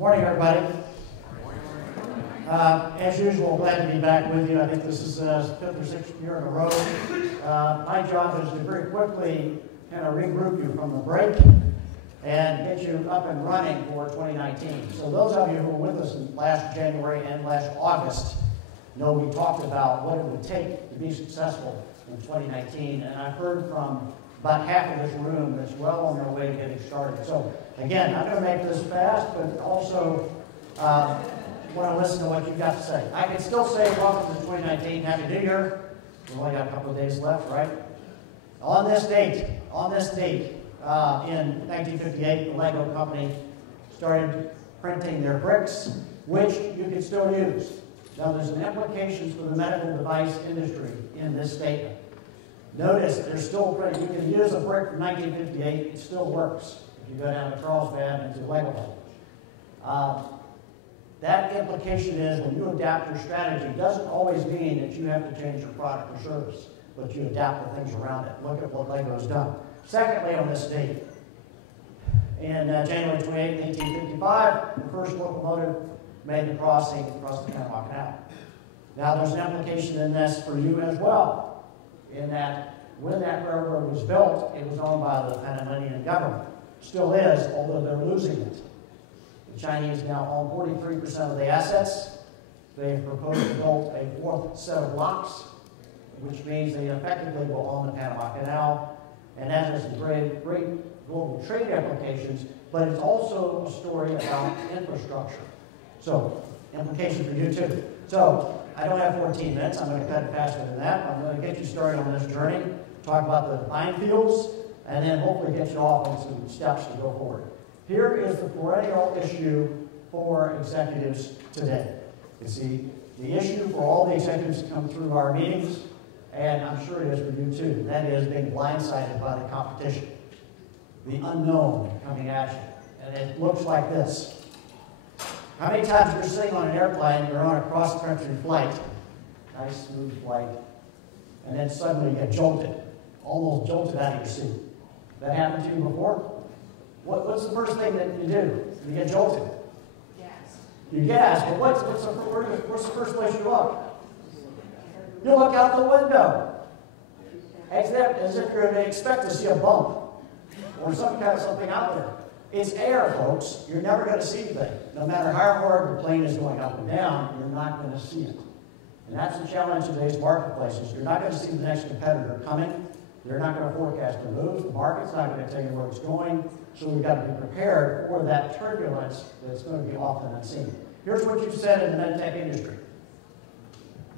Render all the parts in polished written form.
Morning, everybody. As usual, glad to be back with you. I think this is the 5th or 6th year in a row. My job is to very quickly kind of regroup you from the break and get you up and running for 2019. So those of you who were with us in last January and last August know we talked about what it would take to be successful in 2019, and I've heard from about half of this room that's well on their way to getting started. So again, I'm going to make this fast, but also want to listen to what you've got to say. I can still say welcome to 2019, Happy New Year. We've only got a couple of days left, right? On this date, in 1958, the Lego company started printing their bricks, which you can still use. Now, there's an implications for the medical device industry in this statement. Notice there's still, you can use a brick from 1958, it still works if you go down to Carlsbad and to Lego. That implication is when you adapt your strategy, doesn't always mean that you have to change your product or service, but you adapt the things around it. Look at what Lego's done. Secondly, on this date, in January 28, 1855, the first locomotive made the crossing across the Panama Canal. Now, there's an implication in this for you as well, in that when that railroad was built, it was owned by the Panamanian government. Still is, although they're losing it. The Chinese now own 43% of the assets. They have proposed to build a fourth set of locks, which means they effectively will own the Panama Canal. And that has great global trade applications, but it's also a story about infrastructure. So, implication for you too. So, I don't have 14 minutes. I'm going to cut it faster than that. I'm going to get you started on this journey, talk about the minefields, and then hopefully get you off on some steps to go forward. Here is the perennial issue for executives today. It's the issue for all the executives that come through our meetings, and I'm sure it is for you too. That is being blindsided by the competition, the unknown coming at you. And it looks like this. How many times you're sitting on an airplane, you're on a cross-country flight, nice smooth flight, and then suddenly you get jolted, almost jolted out of your seat. That happened to you before? What's the first thing that you do? You get jolted. Gas. You gas, but what's the first place you look? You look out the window. As if you're going to expect to see a bump or something out there. It's air, folks. You're never going to see anything. No matter how hard the plane is going up and down, you're not going to see it. And that's the challenge in today's marketplaces. You're not going to see the next competitor coming. They're not going to forecast the moves. The market's not going to tell you where it's going. So we've got to be prepared for that turbulence that's going to be often unseen. Here's what you've said in the medtech industry.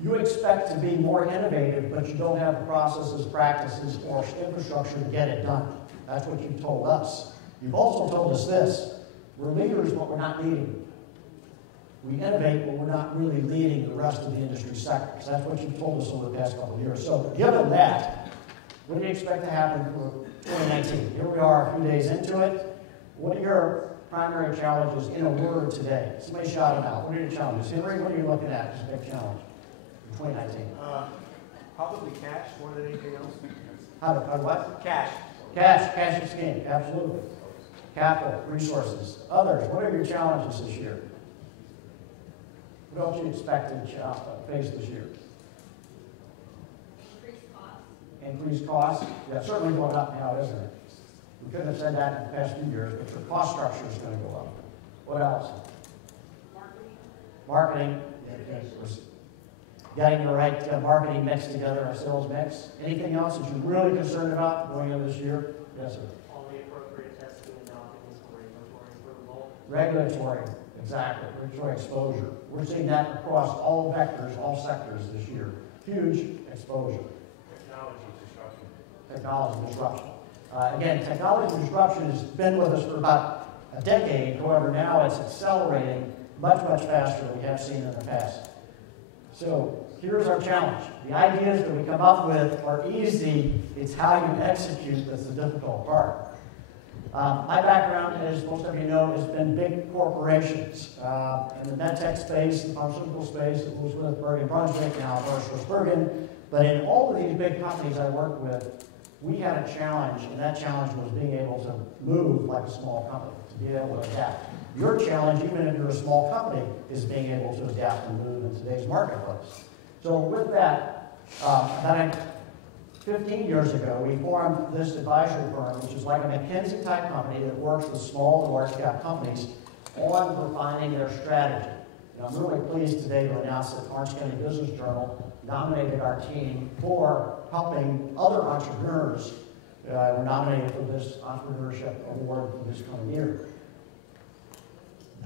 You expect to be more innovative, but you don't have the processes, practices, or infrastructure to get it done. That's what you've told us. You've also told us this. We're leaders, but we're not leading. We innovate, but we're not really leading the rest of the industry sectors. That's what you've told us over the past couple of years. So given that, what do you expect to happen for 2019? Here we are a few days into it. What are your primary challenges in a word today? Somebody shout them out. What are your challenges? Henry, what are you looking at as a big challenge in 2019? Probably cash more than anything else. How what? Cash. Cash is king, absolutely. Capital, resources. Others, what are your challenges this year? What else do you expect to face this year? Increased costs. Yeah, certainly going up now, isn't it? We couldn't have said that in the past few years, but your cost structure is going to go up. What else? Marketing. Getting the right marketing mix together, our sales mix. Anything else that you're really concerned about going into this year? Yes, sir. All the appropriate testing and documents for regulatory approval. Regulatory, exactly. Regulatory exposure. We're seeing that across all vectors, all sectors this year. Huge exposure. Technology disruption. Again, technology disruption has been with us for about a decade. However, now it's accelerating much, much faster than we have seen in the past. So here's our challenge. The ideas that we come up with are easy. It's how you execute that's the difficult part. My background, as most of you know, has been big corporations. In the medtech space, the pharmaceutical space, it was with Bergen Brunswick, now Bergen. But in all of these big companies I worked with, we had a challenge, and that challenge was being able to move like a small company, to be able to adapt. Your challenge, even if you're a small company, is being able to adapt and move in today's marketplace. So with that, about 15 years ago, we formed this advisory firm, which is like a McKinsey-type company that works with small and large-cap companies on refining their strategy. And I'm really pleased today to announce that Orange County Business Journal nominated our team for helping other entrepreneurs. We're nominated for this entrepreneurship award for this coming year.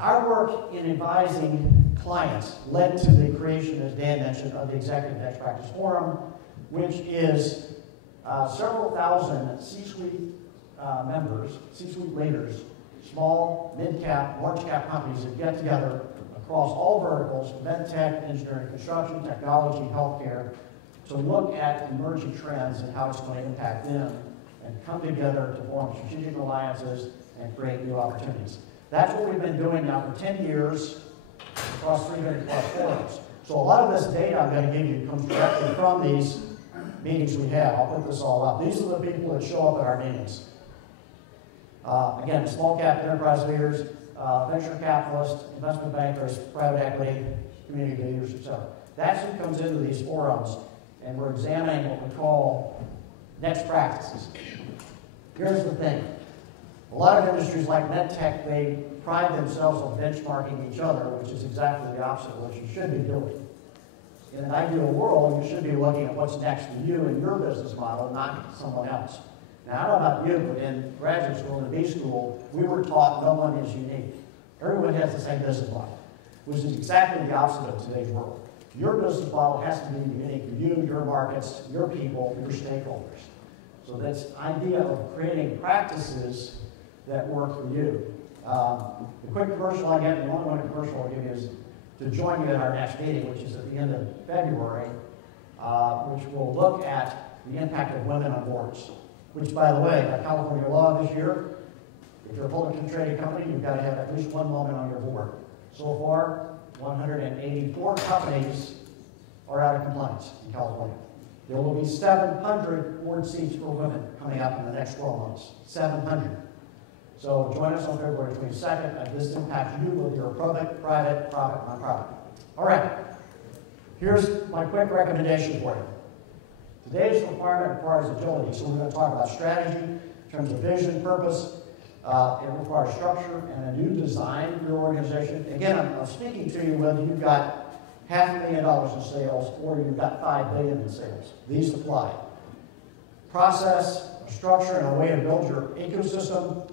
Our work in advising clients led to the creation, as Dan mentioned, of the Executive Best Practice Forum, which is several thousand C-suite members, C-suite leaders, small, mid-cap, large-cap companies that get together across all verticals, medtech, engineering, construction, technology, healthcare, to look at emerging trends and how it's going to impact them and come together to form strategic alliances and create new opportunities. That's what we've been doing now for 10 years across 300 plus forums. So a lot of this data I'm going to give you comes directly from these meetings we have. I'll put this all up. These are the people that show up at our meetings. Again, small cap enterprise leaders, venture capitalists, investment bankers, private equity, community leaders, etc. That's who comes into these forums, and we're examining what we call next practices. Here's the thing. A lot of industries like medtech, they pride themselves on benchmarking each other, which is exactly the opposite of what you should be doing. In an ideal world, you should be looking at what's next for you and your business model, not someone else. Now, I don't know about you, but in graduate school and B school, we were taught no one is unique. Everyone has the same business model, which is exactly the opposite of today's world. Your business model has to be unique for you, your markets, your people, your stakeholders. So this idea of creating practices that work for you. The quick commercial I get, the only one commercial I'll give you is to join you at our next meeting, which is at the end of February, which will look at the impact of women on boards. Which, by the way, by California law this year, if you're a publicly traded company, you've got to have at least one woman on your board. So far, 184 companies are out of compliance in California. There will be 700 board seats for women coming up in the next 12 months. 700. So join us on February 22nd, and this impacts you whether you're public, private, profit, nonprofit. All right. Here's my quick recommendation for you. Today's requirement requires agility, so we're going to talk about strategy in terms of vision, purpose. It requires structure and a new design for your organization. Again, I'm speaking to you whether you've got $500,000 in sales or you've got $5 billion in sales. These apply. Process, a structure, and a way to build your ecosystem.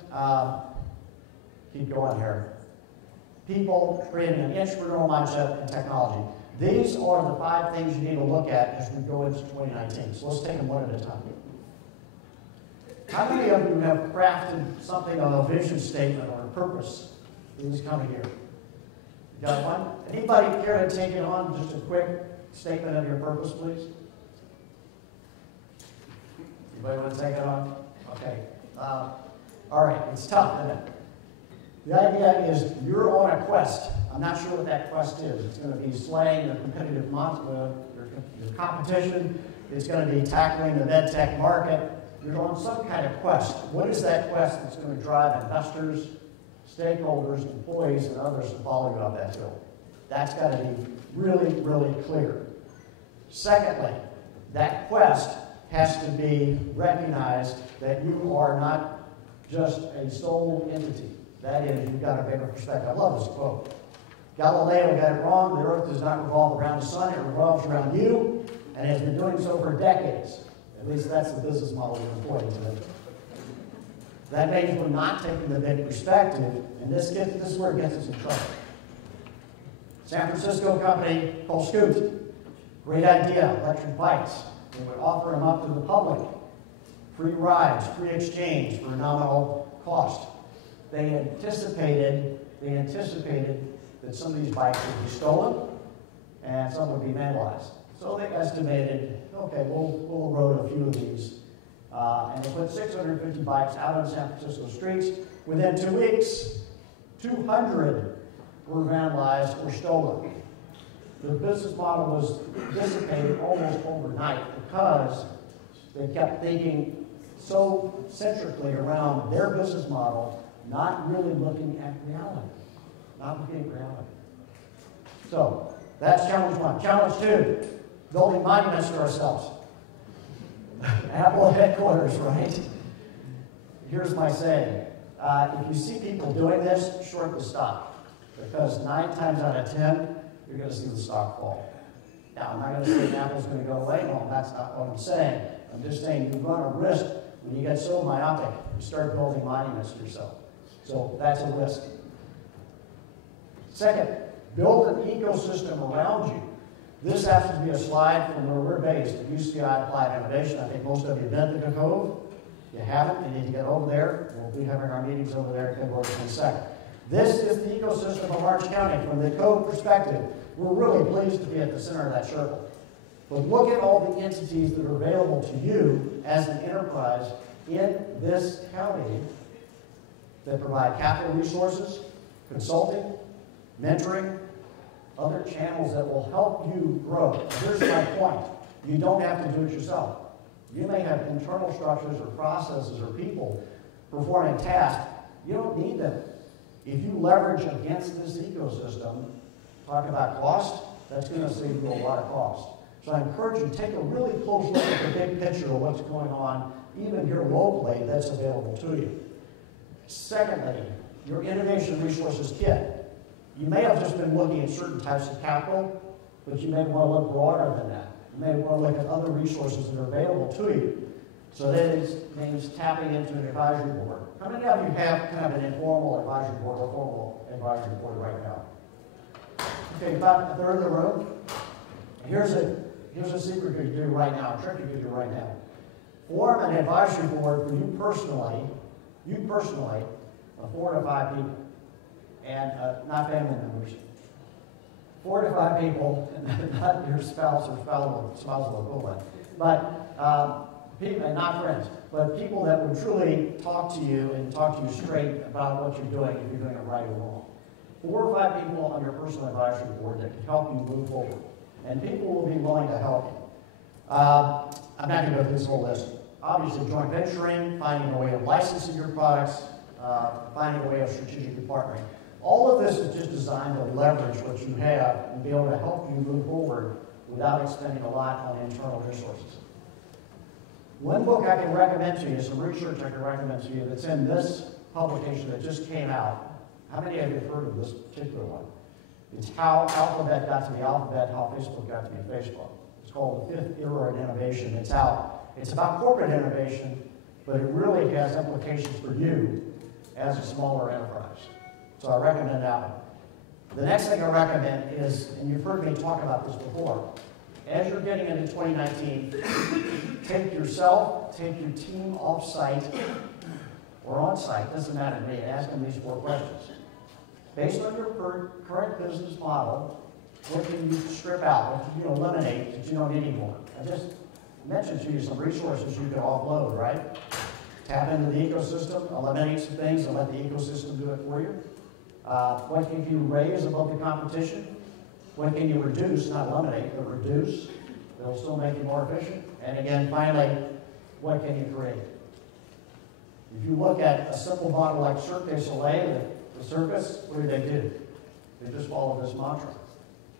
Keep going here. People, creating an entrepreneurial mindset, and technology. These are the 5 things you need to look at as we go into 2019. So let's take them one at a time. How many of you have crafted something on a vision statement or a purpose for this coming year? You got one? Anybody care to take it on? Just a quick statement of your purpose, please. Anybody want to take it on? Okay. All right. It's tough, isn't it? The idea is you're on a quest. I'm not sure what that quest is. It's going to be slaying the competitive your competition. It's going to be tackling the med tech market. You're on some kind of quest. What is that quest that's going to drive investors, stakeholders, employees, and others to follow you up that hill? That's got to be really, really clear. Secondly, that quest has to be recognized that you are not just a sole entity. That is, you've got a bigger perspective. I love this quote. Galileo got it wrong. The earth does not revolve around the sun. It revolves around you, and has been doing so for decades. At least that's the business model we're employing today. That means we're not taking the big perspective, and this is where it gets us in trouble. San Francisco company called Scoot. Great idea, electric bikes. They would offer them up to the public. Free rides, free exchange for a nominal cost. They anticipated that some of these bikes would be stolen and some would be vandalized. So they estimated, okay, we'll erode a few of these. And they put 650 bikes out on San Francisco streets. Within 2 weeks, 200 were vandalized or stolen. The business model was dissipated almost overnight because they kept thinking so centrically around their business model, not really looking at reality. not looking at reality. So that's challenge one. Challenge two, building monuments to ourselves. Apple headquarters, right? Here's my saying. If you see people doing this, short the stock. Because 9 times out of 10, you're going to see the stock fall. Now, I'm not going to say Apple's going to go away. No, that's not what I'm saying. I'm just saying you run a risk when you get so myopic, you start building monuments to yourself. So that's a risk. Second, build an ecosystem around you. This happens to be a slide from where we're based at UCI Applied Innovation. I think most of you have been to the Cove. If you haven't, you need to get over there. We'll be having our meetings over there February 22nd. This is the ecosystem of Orange County. From the Cove perspective, we're really pleased to be at the center of that circle. But look at all the entities that are available to you as an enterprise in this county that provide capital resources, consulting, mentoring, other channels that will help you grow. Here's my point. You don't have to do it yourself. You may have internal structures or processes or people performing tasks. You don't need them. If you leverage against this ecosystem, talk about cost, that's going to save you a lot of cost. So I encourage you to take a really close look at the big picture of what's going on, even here locally, that's available to you. Secondly, your innovation resources kit. You may have just been looking at certain types of capital, but you may want to look broader than that. You may want to look at other resources that are available to you. So that means tapping into an advisory board. How many of you have kind of an informal advisory board or formal advisory board right now? Okay, about a third of the room. Here's a secret you can do right now, a trick you can do right now. Form an advisory board for you personally, of 4 to 5 people, and not family members. 4 to 5 people, not your spouse or spousal equivalent, but people, and not friends, but people that would truly talk to you and talk to you straight about what you're doing, if you're doing it right or wrong. 4 or 5 people on your personal advisory board that can help you move forward. And people will be willing to help you. I'm not going to go through this whole list. Obviously, joint venturing, finding a way of licensing your products, finding a way of strategically partnering. All of this is just designed to leverage what you have and be able to help you move forward without expending a lot on internal resources. One book I can recommend to you, some research I can recommend to you that's in this publication that just came out. How many of you have heard of this particular one? It's How Alphabet Got to Be Alphabet, How Facebook Got to Be Facebook. It's called The Fifth Era in Innovation. It's out. It's about corporate innovation, but it really has implications for you as a smaller enterprise. So I recommend that one. The next thing I recommend is, and you've heard me talk about this before, as you're getting into 2019, take yourself, take your team off-site or on-site, doesn't matter to me, and ask them these 4 questions. Based on your current business model, what can you strip out? What can you eliminate that you don't need anymore? I just mentioned to you some resources you can offload, right? Tap into the ecosystem, eliminate some things, and let the ecosystem do it for you. What can you raise above the competition? What can you reduce, not eliminate, but reduce? That'll still make you more efficient. And again, finally, what can you create? If you look at a simple model like Cirque du Soleil, the circus, what do? They just follow this mantra.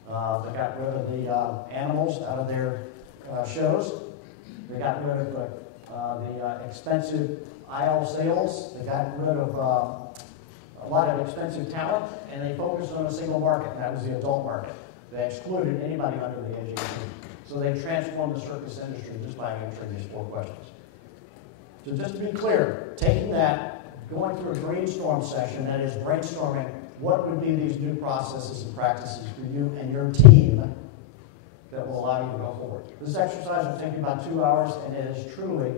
They got rid of the animals out of their shows. They got rid of the expensive aisle sales. They got rid of a lot of expensive talent, and they focused on a single market, and that was the adult market. They excluded anybody under the age of 18. So they transformed the circus industry just by answering these 4 questions. So just to be clear, taking that, going through a brainstorm session, that is brainstorming what would be these new processes and practices for you and your team that will allow you to go forward. This exercise will take you about 2 hours, and it is truly,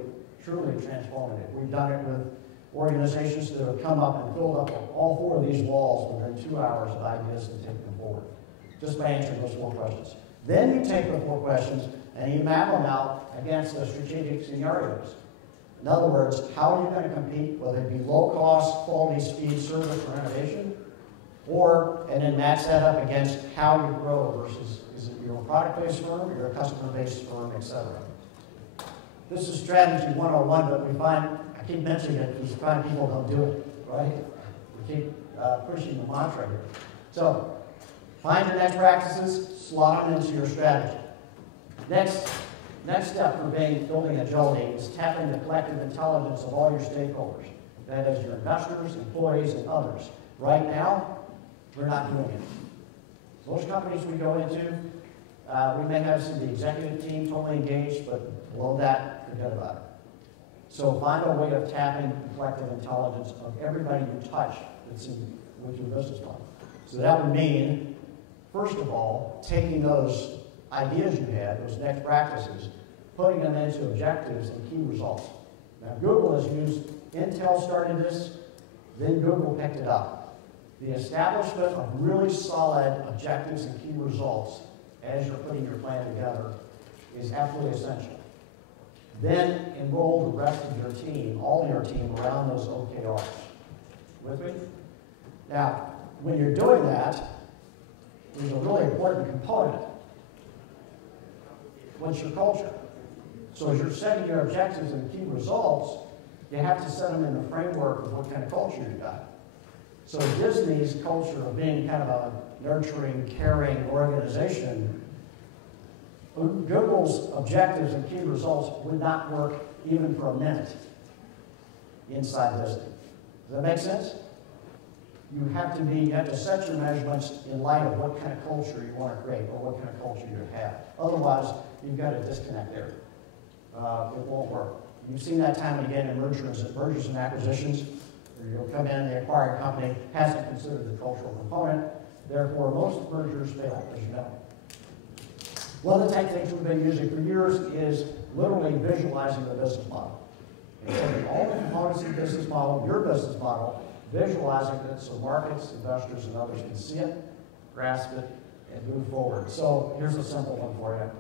truly transformative. We've done it with organizations that have come up and filled up all 4 of these walls within 2 hours of ideas to take them forward, just by answering those 4 questions. Then you take the 4 questions and you map them out against the strategic scenarios. In other words, how are you going to compete, whether it be low cost, quality, speed, service, or innovation, and then match that up against how you grow versus, is it you're a product-based firm, or you're a customer-based firm, etc. This is strategy 101, but we find, I keep mentioning it because we find people don't do it, right? We keep pushing the mantra here. So, find your next practices, slot them into your strategy. Next step for building agility is tapping the collective intelligence of all your stakeholders. That is your investors, employees, and others. Right now, we're not doing it. Most companies we go into, we may have some of the executive team totally engaged, but below that, forget about it. So find a way of tapping the collective intelligence of everybody you touch that's with your business model. So that would mean, first of all, taking those ideas you had, those next practices, putting them into objectives and key results. Now, Google has used, Intel started this, then Google picked it up. The establishment of really solid objectives and key results as you're putting your plan together is absolutely essential. Then enroll the rest of your team, all your team, around those OKRs. With me? Now, when you're doing that, there's a really important component. What's your culture? So as you're setting your objectives and key results, you have to set them in the framework of what kind of culture you got. So Disney's culture of being kind of a nurturing, caring organization, Google's objectives and key results would not work even for a minute inside Disney. Does that make sense? You have to set your measurements in light of what kind of culture you want to create or what kind of culture you have. Otherwise, you've got a disconnect there. It won't work. You've seen that time and again in mergers and acquisitions, where you'll come in, the acquired company hasn't considered the cultural component. Therefore, most mergers fail, as you know. One of the techniques we've been using for years is literally visualizing the business model. And taking all the components of the business model, your business model, visualizing it so markets, investors, and others can see it, grasp it, and move forward. So here's a simple one for you.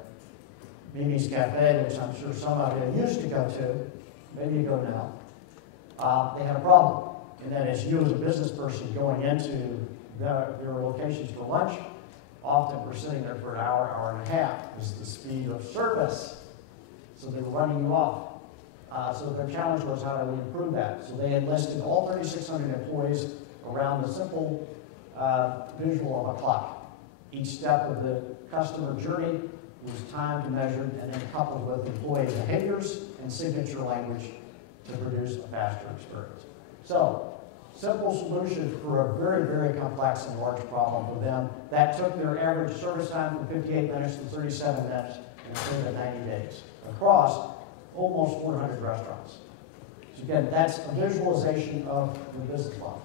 Mimi's Cafe, which I'm sure some of you used to go to, maybe you go now, they had a problem. And that is you as a business person going into their locations for lunch, often we're sitting there for an hour, hour and a half. Is the speed of service. So they were running you off. So their challenge was how do we improve that? So they enlisted all 3,600 employees around the simple visual of a clock. Each step of the customer journey was timed and measured and then coupled with employee behaviors and signature language to produce a faster experience. So, simple solution for a very, very complex and large problem for them. That took their average service time from 58 minutes to 37 minutes in a period of 90 days across almost 400 restaurants. So again, that's a visualization of the business model.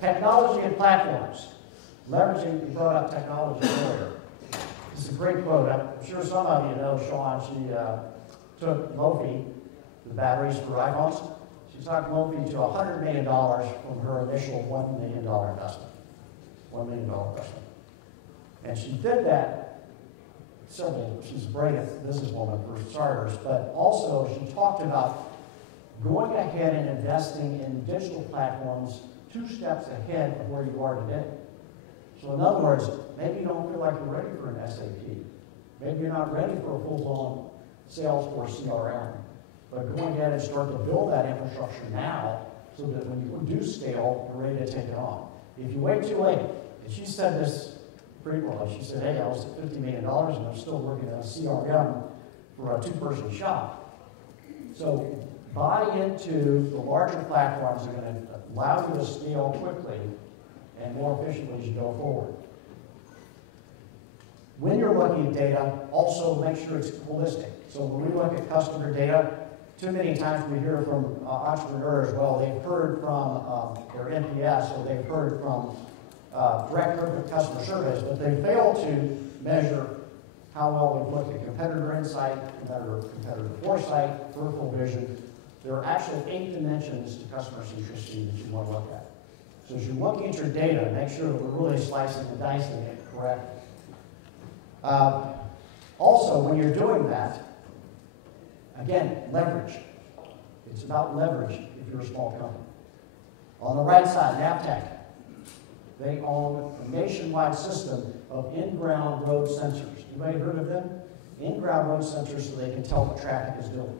Technology and platforms. Leveraging, you brought up technology earlier. This is a great quote. I'm sure some of you know Sean. She took Mophie, the batteries for iPhones. She took Mophie to $100 million from her initial $1 million investment. $1 million investment. And she did that she's a brilliant businesswoman for starters, but also she talked about going ahead and investing in digital platforms 2 steps ahead of where you are today. So in other words, maybe you don't feel like you're ready for an SAP. Maybe you're not ready for a full-blown Salesforce CRM. But going ahead and start to build that infrastructure now so that when you do scale, you're ready to take it on. If you wait too late, and she said this frequently, she said, hey, I was at $50 million and I'm still working on a CRM for a 2-person shop. So buy into the larger platforms that are going to allow you to scale quickly and more efficiently as you go forward. When you're looking at data, also make sure it's holistic. So when we look at customer data, too many times we hear from entrepreneurs, well, they've heard from their NPS or they've heard from direct customer surveys, but they fail to measure how well we've looked at competitor insight, competitor foresight, peripheral vision. There are actually 8 dimensions to customer centricity that you want to look at. So as you're looking at your data, make sure that we're really slicing and dicing it correctly. Also, when you're doing that, again, leverage. It's about leverage if you're a small company. On the right side, Naptech. They own a nationwide system of in-ground road sensors. Anybody heard of them? In-ground road sensors so they can tell what traffic is doing.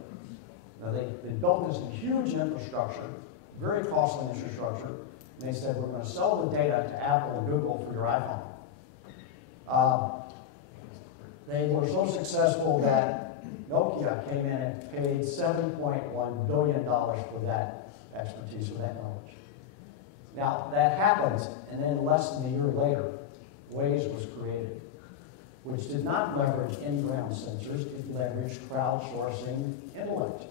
Now, they built this huge infrastructure, very costly infrastructure, And they said, we're going to sell the data to Apple and Google for your iPhone. They were so successful that Nokia came in and paid $7.1 billion for that expertise, for that knowledge. Now, that happens, and then less than a year later, Waze was created, which did not leverage in-ground sensors, it leveraged crowdsourcing intellect.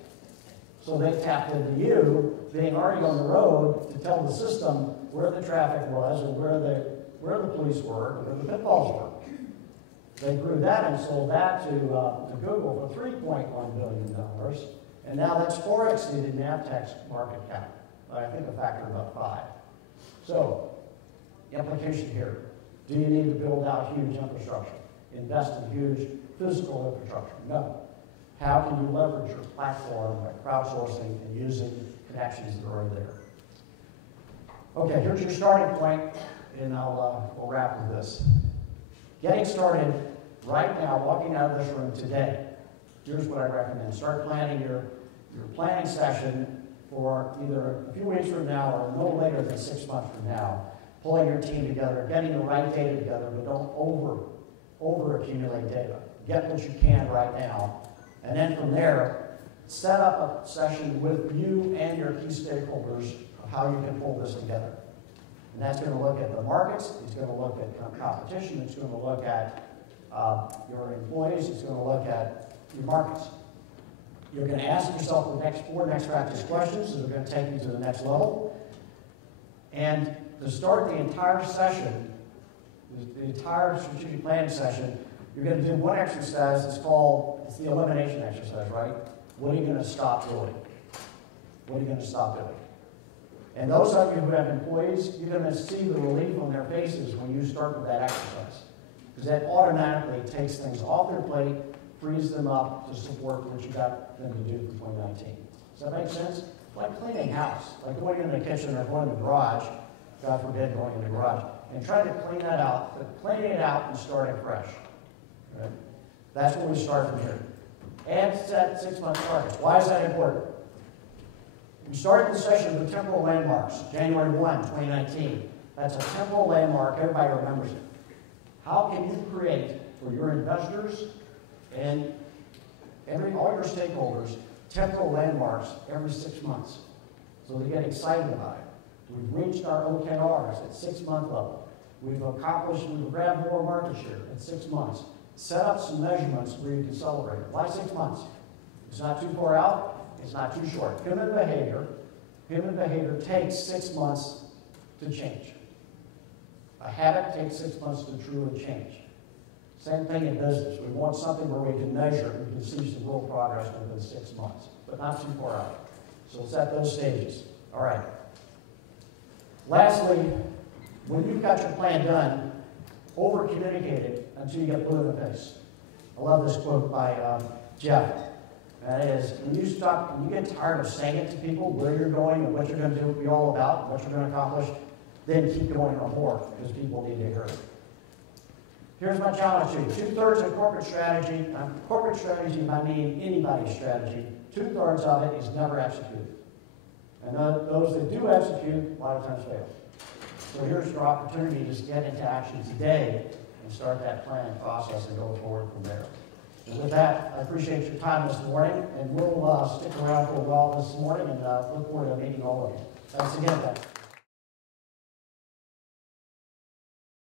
So they tapped into you, being already on the road, to tell the system where the traffic was and where the police were, and where the pitfalls were. They grew that and sold that to Google for $3.1 billion, and now that's 4x exceeded Navtex's market cap, I think a factor of about 5. So, implication here, do you need to build out huge infrastructure, invest in huge physical infrastructure? No. How can you leverage your platform by crowdsourcing and using connections that are already there? Okay, here's your starting point, and we'll wrap with this. Getting started right now, walking out of this room today, here's what I recommend. Start planning your planning session for either a few weeks from now or no later than 6 months from now. Pulling your team together, getting the right data together, but don't over accumulate data. Get what you can right now. And then from there, set up a session with you and your key stakeholders of how you can pull this together. And that's going to look at the markets, it's going to look at competition, it's going to look at your employees, it's going to look at your markets. You're going to ask yourself the four next practice questions that are going to take you to the next level. And to start the entire session, the entire strategic planning session, you're going to do one exercise. It's the elimination exercise, right? What are you going to stop doing? What are you going to stop doing? And those of you who have employees, you're going to see the relief on their faces when you start with that exercise. Because that automatically takes things off their plate, frees them up to support what you got them to do for 2019. Does that make sense? Like cleaning house, like going in the kitchen or going in the garage, God forbid going in the garage, and trying to clean that out, but cleaning it out and starting fresh. Right? That's where we start from here. And set 6-month targets. Why is that important? We started the session with temporal landmarks, January 1, 2019. That's a temporal landmark. Everybody remembers it. How can you create for your investors and all your stakeholders temporal landmarks every 6 months so they get excited about it? We've reached our OKRs at 6-month level. We've grabbed more market share at 6 months. Set up some measurements where you can celebrate it. Why 6 months? It's not too far out. It's not too short. Human behavior takes 6 months to change. A habit takes 6 months to truly change. Same thing in business. We want something where we can measure and we can see some real progress within 6 months, but not too far out. So set those stages. All right. Lastly, when you've got your plan done, over-communicate it until you get blue in the face. I love this quote by Jeff. That is, when you get tired of saying it to people, where you're going and what you're going to do, be all about, what you're going to accomplish, then keep going on more, because people need to hear it. Here's my challenge to you. 2/3 of corporate strategy, I mean anybody's strategy, 2/3 of it is never executed. And those that do execute, a lot of times fail. So here's your opportunity to just get into action today and start that planning process and go forward from there. And with that, I appreciate your time this morning, and we'll stick around for a while this morning and look forward to meeting all of you. Thanks again, guys.